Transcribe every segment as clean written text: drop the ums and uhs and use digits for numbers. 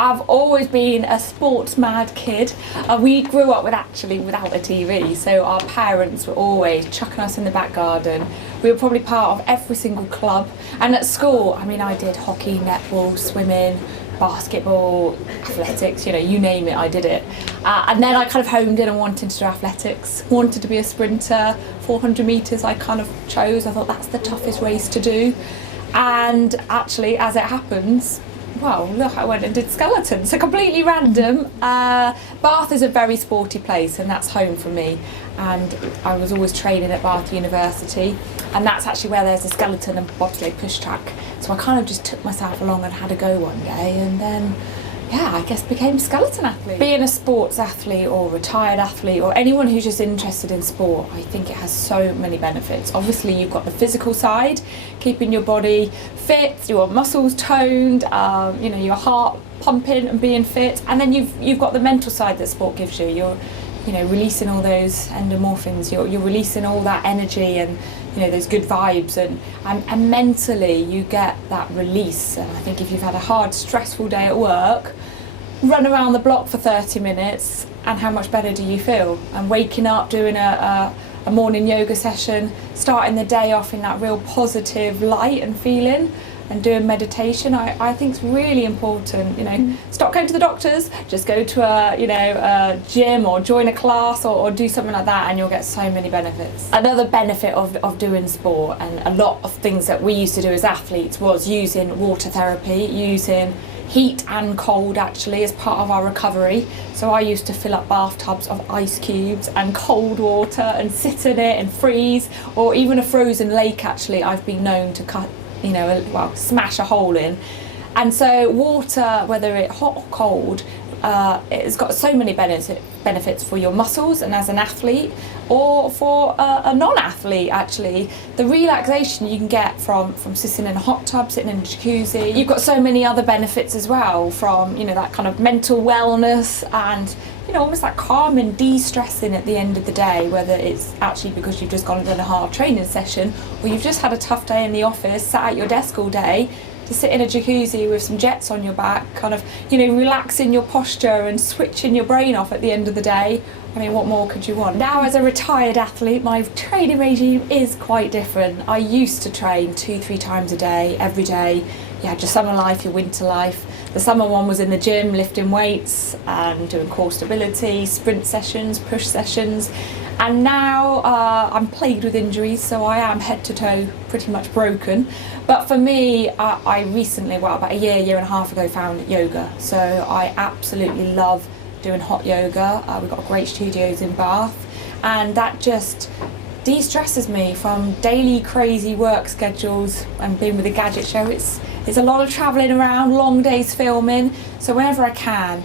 I've always been a sports mad kid. We grew up without a TV, so our parents were always chucking us in the back garden. We were probably part of every single club. And at school, I mean, I did hockey, netball, swimming, basketball, athletics, you know, you name it, I did it. And then I kind of honed in and wanted to do athletics, wanted to be a sprinter. 400 metres I kind of chose. I thought that's the toughest race to do. And actually, as it happens, well, look, I went and did skeleton, so completely random. Bath is a very sporty place, and that's home for me. And I was always training at Bath University, and that's actually where there's a skeleton and bobsleigh push track. So I kind of just took myself along and had a go one day, and then, yeah, I guess became a skeleton athlete. Being a sports athlete or retired athlete or anyone who's just interested in sport, I think it has so many benefits. Obviously, you've got the physical side, keeping your body fit, your muscles toned, you know, your heart pumping and being fit, and then you've got the mental side that sport gives you. You're, you know, releasing all those endorphins. You're releasing all that energy and, you know, those good vibes, and mentally you get that release. And I think if you've had a hard, stressful day at work, run around the block for 30 minutes and how much better do you feel? And waking up, doing a morning yoga session, starting the day off in that real positive light and feeling, and doing meditation, I think is really important. You know, stop going to the doctors, just go to a gym or join a class or do something like that, and you'll get so many benefits. Another benefit of doing sport, and a lot of things that we used to do as athletes, was using water therapy, using heat and cold actually as part of our recovery. So I used to fill up bathtubs of ice cubes and cold water and sit in it and freeze, or even a frozen lake actually I've been known to cut, you know, well, smash a hole in. And so water, whether it's hot or cold, it's got so many benefits for your muscles and as an athlete, or for a non-athlete actually. The relaxation you can get from sitting in a hot tub, sitting in a jacuzzi. You've got so many other benefits as well, from, you know, that kind of mental wellness and, you know, almost like calm and de-stressing at the end of the day, whether it's actually because you've just gone and done a hard training session, or you've just had a tough day in the office, sat at your desk all day, to sit in a jacuzzi with some jets on your back, kind of, you know, relaxing your posture and switching your brain off at the end of the day. I mean, what more could you want? Now, as a retired athlete, my training regime is quite different. I used to train 2-3 times a day, every day. You had your summer life, your winter life. The summer one was in the gym, lifting weights and doing core stability, sprint sessions, push sessions. And now I'm plagued with injuries, so I am head to toe pretty much broken. But for me, I recently, well, about a year and a half ago, found yoga. So I absolutely love doing hot yoga. We've got great studios in Bath, and that just de-stresses me from daily crazy work schedules and being with the gadget show. It's a lot of travelling around, long days filming. So whenever I can,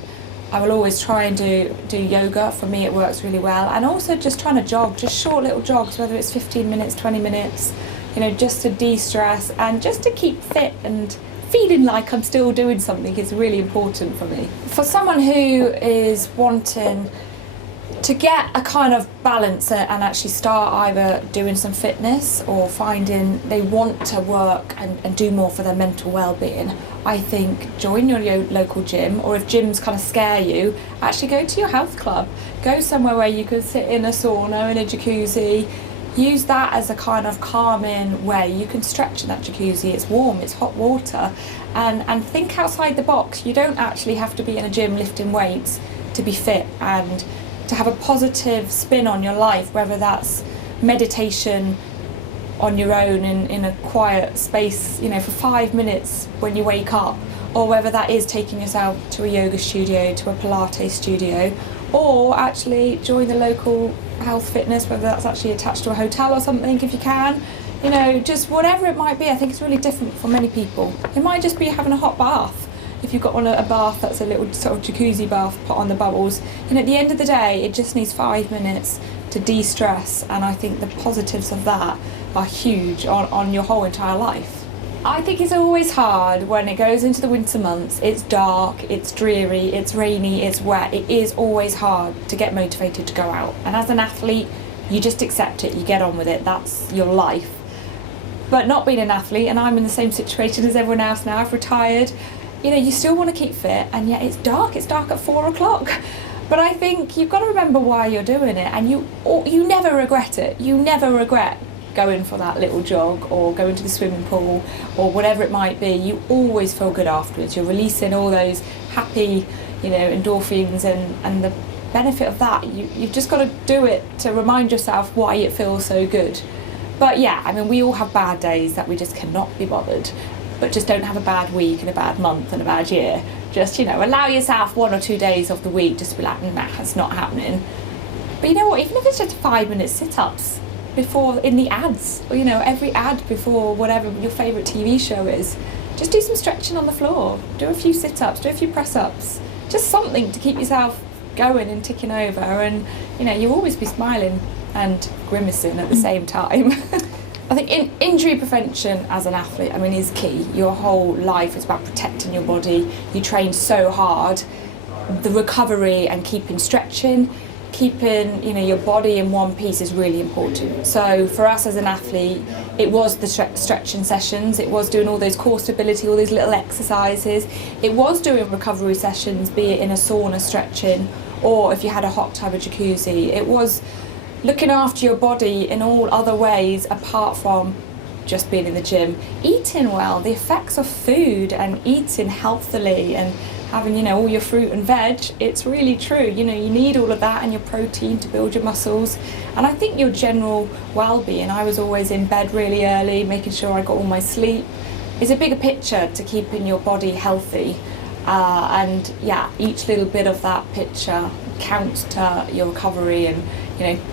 I will always try and do yoga. For me, it works really well. And also just trying to jog, just short little jogs, whether it's 15 minutes, 20 minutes, you know, just to de-stress and just to keep fit and feeling like I'm still doing something is really important for me. For someone who is wanting to get a kind of balance and actually start either doing some fitness or finding they want to work and do more for their mental well-being, I think join your local gym, or if gyms kind of scare you, actually go to your health club. Go somewhere where you could sit in a sauna, in a jacuzzi. Use that as a kind of calming way. You can stretch in that jacuzzi, it's warm, it's hot water, and think outside the box. You don't actually have to be in a gym lifting weights to be fit and to have a positive spin on your life, whether that's meditation on your own in a quiet space, you know, for 5 minutes when you wake up, or whether that is taking yourself to a yoga studio, to a Pilates studio, or actually join the local health fitness, whether that's actually attached to a hotel or something if you can. You know, just whatever it might be. I think it's really different for many people. It might just be having a hot bath. If you've got a bath that's a little sort of jacuzzi bath, put on the bubbles, and at the end of the day it just needs 5 minutes to de-stress, and I think the positives of that are huge on your whole entire life. I think it's always hard when it goes into the winter months. It's dark, it's dreary, it's rainy, it's wet. It is always hard to get motivated to go out, and as an athlete you just accept it, you get on with it, that's your life. But not being an athlete, and I'm in the same situation as everyone else now, I've retired, you still want to keep fit, and yet it's dark at 4 o'clock. But I think you've got to remember why you're doing it, and you never regret it. You never regret going for that little jog or going to the swimming pool or whatever it might be. You always feel good afterwards. You're releasing all those happy, endorphins, and the benefit of that, you've just got to do it to remind yourself why it feels so good. But yeah, I mean, we all have bad days that we just cannot be bothered, but just don't have a bad week and a bad month and a bad year. Just, allow yourself 1 or 2 days of the week just to be like, nah, it's not happening. But you know what, even if it's just 5-minute sit-ups before, in the ads, or every ad before whatever your favourite TV show is, just do some stretching on the floor, do a few sit-ups, do a few press-ups, just something to keep yourself going and ticking over, and you'll always be smiling and grimacing at the same time. I think injury prevention as an athlete, is key. Your whole life is about protecting your body. You train so hard. The recovery and keeping stretching, keeping your body in one piece is really important. So for us as an athlete, it was the stretching sessions. It was doing all those core stability, all those little exercises. It was doing recovery sessions, be it in a sauna stretching, or if you had a hot tub or jacuzzi. It was looking after your body in all other ways apart from just being in the gym. Eating well, the effects of food and eating healthily and having all your fruit and veg, it's really true. You need all of that and your protein to build your muscles, and I think your general well-being. I was always in bed really early, making sure I got all my sleep. It's a bigger picture to keeping your body healthy, and yeah, each little bit of that picture counts to your recovery and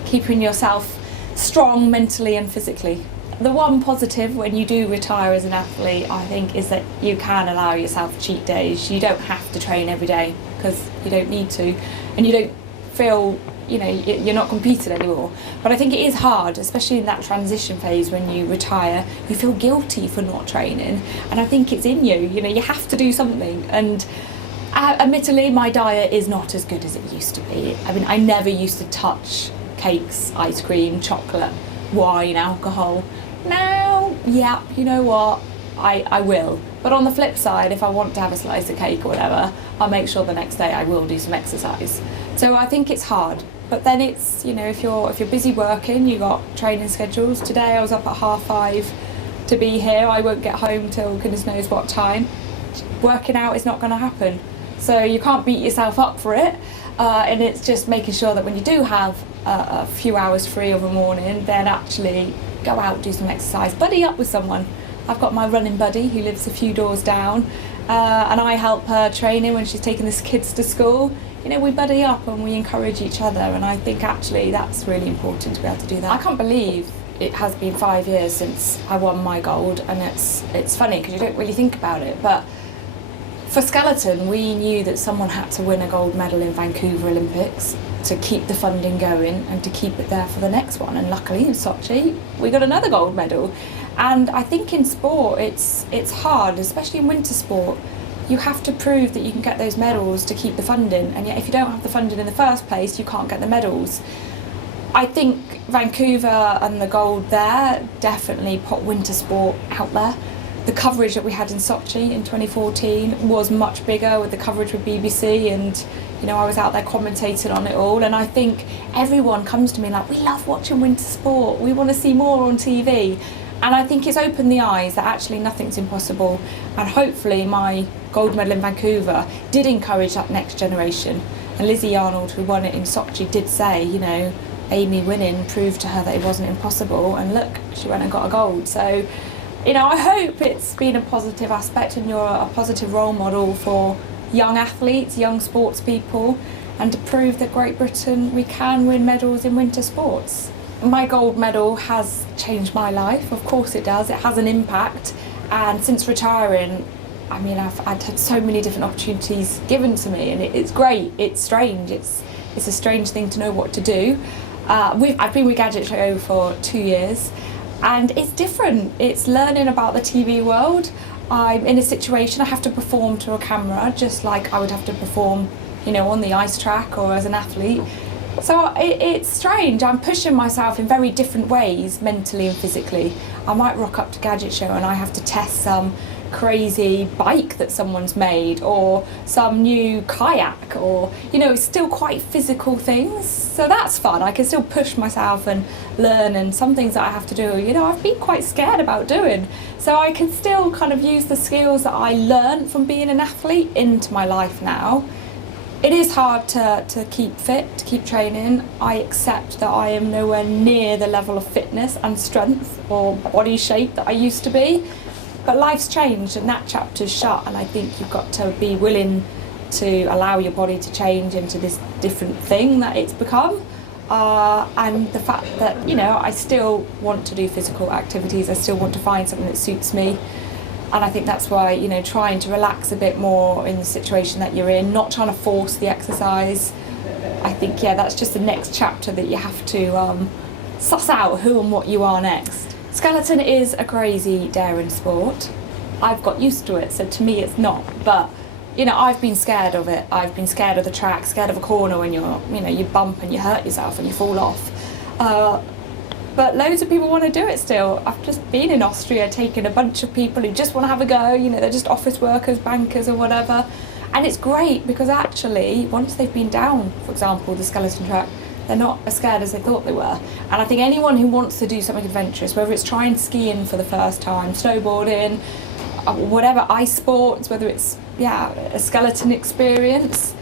keeping yourself strong mentally and physically. The one positive when you do retire as an athlete, I think, is that you can allow yourself cheat days. You don't have to train every day because you don't need to, and you don't feel, you're not competing anymore. But I think it is hard, especially in that transition phase when you retire. You feel guilty for not training, and I think it's in you. You have to do something. And admittedly, my diet is not as good as it used to be. I never used to touch cakes, ice cream, chocolate, wine, alcohol. Now, yeah, you know what, I will. But on the flip side, if I want to have a slice of cake or whatever, I'll make sure the next day I will do some exercise. So I think it's hard. But then it's, if you're busy working, you got training schedules. Today I was up at 5:30 to be here. I won't get home till goodness knows what time. Working out is not going to happen. So you can't beat yourself up for it, and it's just making sure that when you do have a few hours free of a morning, then actually go out, do some exercise, buddy up with someone. I've got my running buddy who lives a few doors down, and I help her training when she's taking the kids to school. We buddy up and we encourage each other, and I think actually that's really important to be able to do that. I can't believe it has been 5 years since I won my gold, and it's funny because you don't really think about it, but for skeleton, we knew that someone had to win a gold medal in Vancouver Olympics to keep the funding going and to keep it there for the next one. And luckily in Sochi, we got another gold medal. And I think in sport, it's hard, especially in winter sport. You have to prove that you can get those medals to keep the funding. And yet if you don't have the funding in the first place, you can't get the medals. I think Vancouver and the gold there definitely put winter sport out there. The coverage that we had in Sochi in 2014 was much bigger with the coverage with BBC, and I was out there commentating on it all, and I think everyone comes to me like, we love watching winter sport, we want to see more on TV. And I think it's opened the eyes that actually nothing's impossible, and hopefully my gold medal in Vancouver did encourage that next generation. And Lizzie Arnold, who won it in Sochi, did say, Amy winning proved to her that it wasn't impossible, and look, she went and got a gold. So I hope it's been a positive aspect and you're a positive role model for young athletes, young sports people, and to prove that Great Britain, we can win medals in winter sports. My gold medal has changed my life, of course it does, it has an impact, and since retiring, I've had so many different opportunities given to me, and it's great, it's strange, it's a strange thing to know what to do. I've been with Gadget Show for 2 years, and it's different. It's learning about the TV world. I'm in a situation I have to perform to a camera just like I would have to perform, on the ice track or as an athlete. So it's strange. I'm pushing myself in very different ways, mentally and physically. I might rock up to Gadget Show and I have to test some crazy bike that someone's made, or some new kayak, or it's still quite physical things. So that's fun. I can still push myself and learn, and some things that I have to do, I've been quite scared about doing. So I can still kind of use the skills that I learned from being an athlete into my life now. It is hard to keep fit, to keep training. I accept that I am nowhere near the level of fitness and strength or body shape that I used to be. But life's changed and that chapter's shut, and I think you've got to be willing to allow your body to change into this different thing that it's become. And the fact that, I still want to do physical activities, I still want to find something that suits me. And I think that's why, trying to relax a bit more in the situation that you're in, not trying to force the exercise. I think, that's just the next chapter that you have to suss out who and what you are next. Skeleton is a crazy, daring sport. I've got used to it, so to me it's not. But, I've been scared of it. I've been scared of the track, scared of a corner when you bump and you hurt yourself and you fall off. But loads of people want to do it still. I've just been in Austria taking a bunch of people who just want to have a go, they're just office workers, bankers or whatever. And it's great because actually, once they've been down, for example, the skeleton track, they're not as scared as they thought they were. And I think anyone who wants to do something adventurous, whether it's trying skiing for the first time, snowboarding, whatever, ice sports, whether it's, a skeleton experience,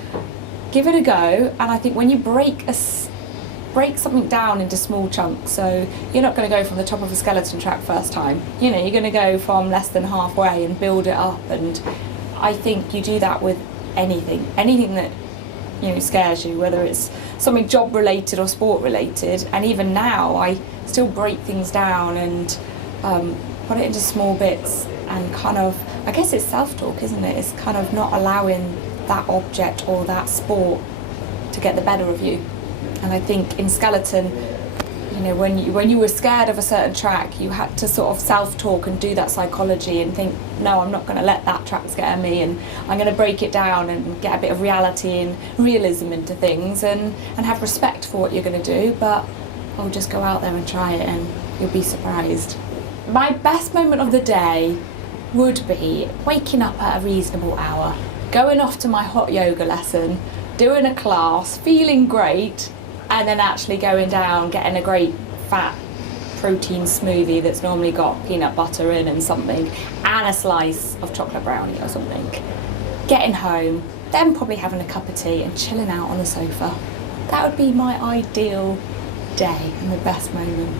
give it a go. And I think when you break something down into small chunks, so you're not going to go from the top of a skeleton track first time, you're going to go from less than halfway and build it up. And I think you do that with anything that scares you, whether it's something job related or sport related. And even now I still break things down and put it into small bits, and kind of, I guess it's self-talk, isn't it? It's kind of not allowing that object or that sport to get the better of you. And I think in skeleton, when you were scared of a certain track, you had to sort of self-talk and do that psychology and think, no, I'm not going to let that track scare me, and I'm going to break it down and get a bit of reality and realism into things, and have respect for what you're going to do. But I'll just go out there and try it and you'll be surprised. My best moment of the day would be waking up at a reasonable hour, going off to my hot yoga lesson, doing a class, feeling great, and then actually going down, getting a great fat protein smoothie that's normally got peanut butter in and something, and a slice of chocolate brownie or something. Getting home, then probably having a cup of tea and chilling out on the sofa. That would be my ideal day and the best moment.